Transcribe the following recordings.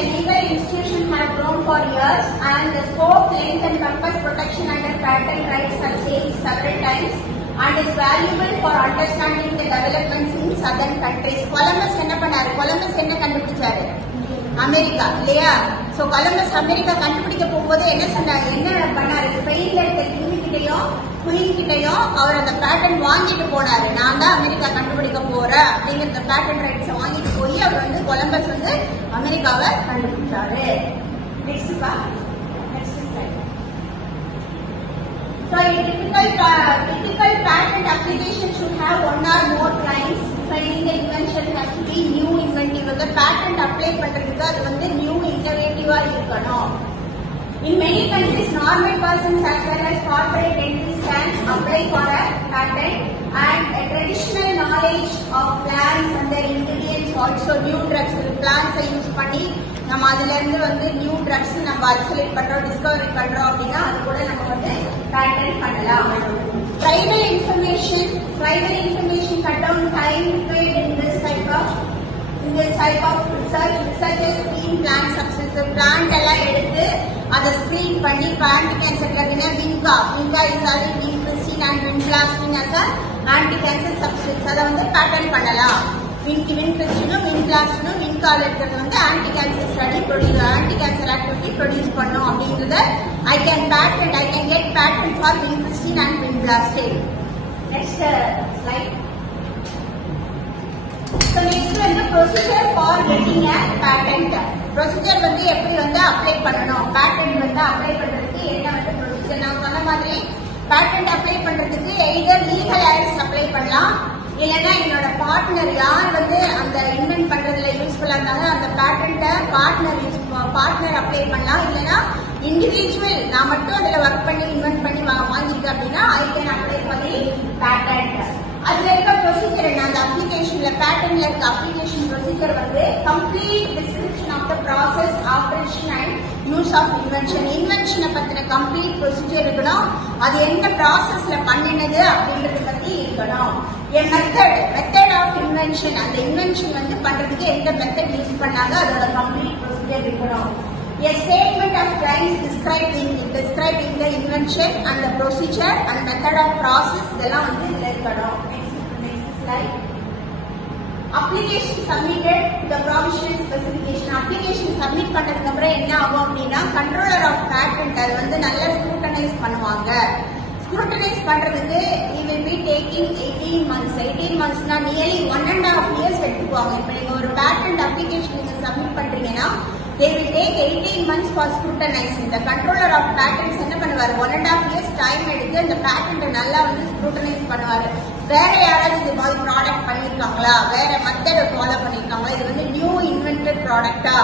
a legal institution has grown for years and the scope, length and purpose protection under patent rights have changed several times and is valuable for understanding the developments in southern countries. Columbus என்ன பண்ணாரு? Columbus என்ன கண்டுபிடிச்சாரு? America இல்லையா? So Columbus America கண்டுபிடிக்க போகும்போது என்ன சொன்னாரு? என்ன பண்ணாரு? ஸ்பெயின்ல இருக்க குயின் கிட்டையும் அவர் அந்த பேட்டன் வாங்கிட்டு போனாரு. நான் தான் அமெரிக்கா கண்டுபிடிக்க போறேன் அப்படிங்கிற பேட்டன் ரைட்ஸ் வாங்கிட்டு போய் அவர் வந்து கொலம்பஸ் வந்து அமெரிக்காவை கண்டுபிடிச்சாரு. Next slide. So a typical patent application should have one or more claims. Finding the invention has to be new inventive. The patent apply பண்றதுக்கு அது வந்து new innovative இருக்கணும். In many countries, normal persons as well as corporate entities can apply for a patent, and a traditional knowledge of plants and their ingredients, also new drugs, plants use பண்ணி நம்ம அதுல இருந்து வந்து new drugs நம்ம isolate பண்றோம், discovery பண்றோம் அப்படின்னா அது கூட நம்ம வந்து patent பண்ணலாம். Tribal information cut down time required in this type of research. Researchers screen plant substances, plant எல்லாம் எடுத்து அதை screen பண்ணி anti-cancer drug Vinca is having vincristine and vinblastin as a anti-cancer substance. அதை வந்து patent பண்ணலாம். vincristine, vinblastin, Vinca இருக்கிறது வந்து anti-cancer study produce, anti-cancer activity produce பண்ணும் அப்படிங்கறத I can get patent for vincristine and vinblastin. Next slide. So next வந்து procedure for getting a patent. Procedure வந்து எப்படி வந்து அப்ளை பண்ணணும்? patent வந்து அப்ளை பண்றதுக்கு என்ன வந்து procedure? நான் சொன்ன மாதிரி patent அப்ளை பண்றதுக்கு either legal heirs அப்ளை பண்ணலாம், இல்லனா என்னோட பார்ட்னர் யார் வந்து அந்த இன்வென்ட் பண்றதுல யூஸ்ஃபுல்லா இருந்தாங்க அந்த பேட்டன்ட்ட பார்ட்னர் அப்ளை பண்ணலாம், இல்லனா இண்டிவிஜுவல் நான் மட்டும் அதுல ஒர்க் பண்ணி இன்வென்ட் பண்ணி வாங்கிருக்கேன் அப்படின்னா I can apply for the patent. அதுல இருக்க ப்ரொசீஜர் என்ன? அந்த அப்ளிகேஷன்ல பேட்டன்ல இருக்க அப்ளிகேஷன் ப்ரொசீஜர் வந்து complete description of the process, operation and use of இன்வென்ஷனை பத்தின கம்ப்ளீட் ப்ரொசீஜர் இருக்கணும். அது எந்த ப்ராசஸ்ல பண்ணினது அப்படின்றத பத்தி இருக்கணும். மெத்தட் ஆஃப் இன்வென்ஷன், அந்த இன்வென்ஷன் வந்து பண்றதுக்கு எந்த மெத்தட் யூஸ் பண்ணாங்க அதோட கம்ப்ளீட் ப்ரொசீஜர் இருக்கணும். A statement of claims describing the invention and the procedure and method of process இதெல்லாம் வந்து இதுல இருக்கணும். Next slide. Application submitted to the provisional specification. Application submit பண்ணதுக்கு அப்புறம் என்ன ஆகும் அப்படின்னா controller of patent அது வந்து நல்லா scrutinize பண்ணுவாங்க. Scrutinize பண்றதுக்கு he will be taking 18 months. 18 monthsனா nearly 1.5 years எடுத்துக்குவாங்க. இப்போ நீங்க ஒரு patent application நீங்க submit பண்றீங்கன்னா they will take 18 months for scrutinizing. The controller of patents என்ன பண்ணுவாரு? 1.5 years டைம் எடுத்து அந்த பேட்டன்ட் நல்லா வந்து ஸ்க்ரூட்டனைஸ் பண்ணுவாரு. வேற யாராவது இது மாதிரி ப்ராடக்ட் பண்ணிருக்காங்களா, வேற மெத்தட் ஃபாலோ பண்ணிருக்காங்களா, இது வந்து நியூ இன்வென்டட் ப்ராடக்டா,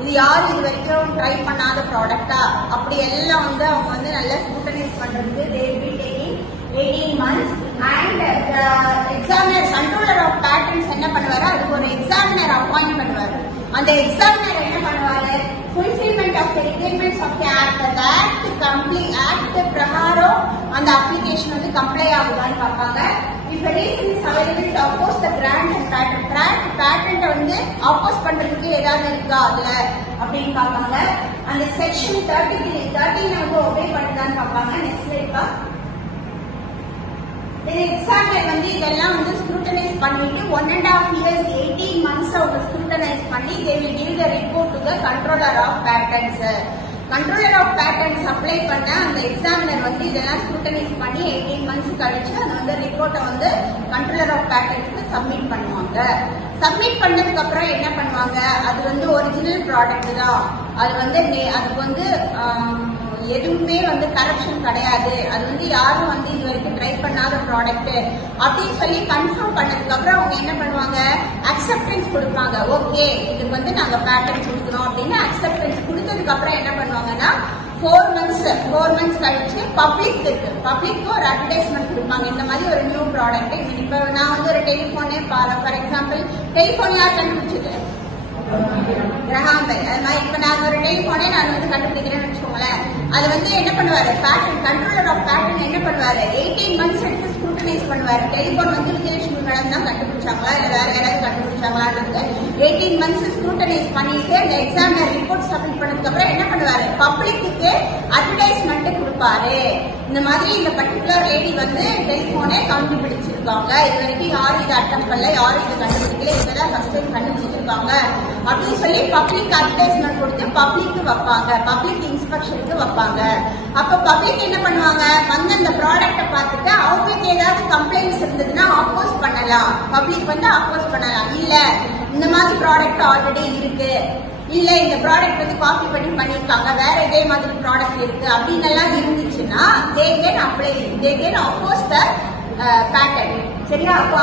இது யாரும் இது வரைக்கும் ட்ரை பண்ணாத ப்ராடக்டா, அப்படி எல்லாம் வந்து அவங்க வந்து நல்லா ஸ்க்ரூட்டனைஸ் பண்றதுக்கு they will be taking 18 months. And the examiner, controller of patents என்ன பண்ணுவாரு? அதுக்கு ஒரு எக்ஸாமினர் அப்பாயிண்ட் பண்ணுவாரு. அந்த எக்ஸாமினர் என்ன பண்ணுவாரு? fulfillment of the requirements of the act, the act பிரகாரம் அந்த அப்ளிகேஷன் வந்து கம்ப்ளை ஆகுதான்னு பார்ப்பாங்க. if a reason is available to oppose the grant and patent வந்து oppose பண்றதுக்கு ஏதாவது இருக்கா அதுல அப்படின்னு பார்ப்பாங்க. அந்த செக்ஷன் 13 வந்து ஒபே பண்ணுதான்னு பார்ப்பாங்க. Next slide. எக்ஸாமினர் வந்து இதெல்லாம் வந்து ஸ்க்ரூட்டனைஸ் பண்ணிட்டு 1.5 years 18 months அவங்க ஸ்க்ரூட்டனைஸ் பண்ணி they will give the report to the controller of patents. Controller of patents apply பண்ண அந்த எக்ஸாமினர் வந்து இதெல்லாம் ஸ்க்ரூட்டனைஸ் பண்ணி 18 months கழிச்சு அது வந்து ரிப்போர்ட்டை வந்து கண்ட்ரோலர் ஆஃப் பேட்டன்ஸ்க்கு சப்மிட் பண்ணுவாங்க. சப்மிட் பண்ணதுக்கு அப்புறம் என்ன பண்ணுவாங்க? அது வந்து ஒரிஜினல் ப்ராடக்ட் தான், அது வந்து அதுக்கு வந்து எதுவுமே வந்து கரப்ஷன் கிடையாது, அது வந்து யாரும் வந்து இது வரைக்கும் ட்ரை பண்ணாத ப்ராடக்ட் அப்படின்னு சொல்லி கன்ஃபார்ம் பண்ணதுக்கு அப்புறம் அவங்க என்ன பண்ணுவாங்க? அக்செப்டன்ஸ் கொடுப்பாங்க. ஓகே இதுக்கு வந்து நாங்க பேட்டன்ட் கொடுக்குறோம் அப்படின்னு அக்செப்டன்ஸ் கொடுத்ததுக்கு அப்புறம் என்ன பண்ணுவாங்கன்னா 4 months கழிச்சு பப்ளிக்கு ஒரு அட்வர்டைஸ்மெண்ட் கொடுப்பாங்க. இந்த மாதிரி ஒரு நியூ ப்ராடக்ட், இப்ப நான் வந்து ஒரு டெலிபோனே ஃபார் எக்ஸாம்பிள் டெலிபோன் யார் கண்டுபிடிச்சது? Graham bell. அது மாதிரி இப்ப நாங்க ஒரு டெலிபோனே நான் வந்து கண்டுபிடிக்கிறேன்னு வச்சுக்கோங்களேன், அது வந்து என்ன பண்ணுவாரு? பேட்டன்ட் கண்ட்ரோலர் ஆஃப் பேட்டன்ட் என்ன பண்ணுவாரு? 18 months எடுத்து ஸ்க்ரூட்டனைஸ் பண்ணுவாரு. டெலிபோன் வந்து விஜயலட்சுமி மேடம் தான் கண்டுபிடிச்சாங்களா இல்ல வேற யாராவது கண்டுபிடிச்சாங்களான்னு 18 months ஸ்க்ரூட்டனைஸ் பண்ணிட்டு அந்த எக்ஸாம் ரிப்போர்ட் சப்மிட் பண்ணதுக்கு அப்புறம் என்ன பண்ணுவாரு, பப்ளிக்கு அட்வர்டைஸ்மெண்ட் கொடுப்பாரு. இந்த மாதிரி இந்த பர்டிகுலர் லேடி வந்து டெலிபோனை கண்டுபிடிச்சிருக்காங்க, இது வரைக்கும் யாரும் இதை அட்டம் பண்ணல, யாரும் இதை கண்டுபிடிக்கல, இப்பதான் ஃபர்ஸ்ட் டைம் கண்டுபிடிச்சிருக்காங்க அப்படின்னு சொல்லி பப்ளிக் அட்வர்டைஸ்மெண்ட் கொடுத்து பப்ளிக்கு வைப்பாங்க, பப்ளிக் இன்ஸ்பெக்ஷனுக்கு வைப்பாங்க. அப்ப பப்ளிக் என்ன பண்ணுவாங்க, வந்து அந்த ப்ராடக்ட்டை பார்த்துட்டு அவங்களுக்கு ஏதாவது கம்ப்ளைண்ட்ஸ் இருந்ததுன்னா அப்போஸ் பண்ணலாம், பப்ளிக் வந்து அப்போஸ் பண்ணலாம். இல்ல இந்த மாதிரி ப்ராடக்ட் ஆல்ரெடி இருக்கு, இல்ல இந்த ப்ராடக்ட் வந்து காப்பி பண்ணி பண்ணிருக்காங்க, வேற இதே மாதிரி ப்ராடக்ட் இருக்கு அப்படின்னு எல்லாம் இருந்துச்சுன்னா they can apply, they can oppose the patent. சரியா? அப்போ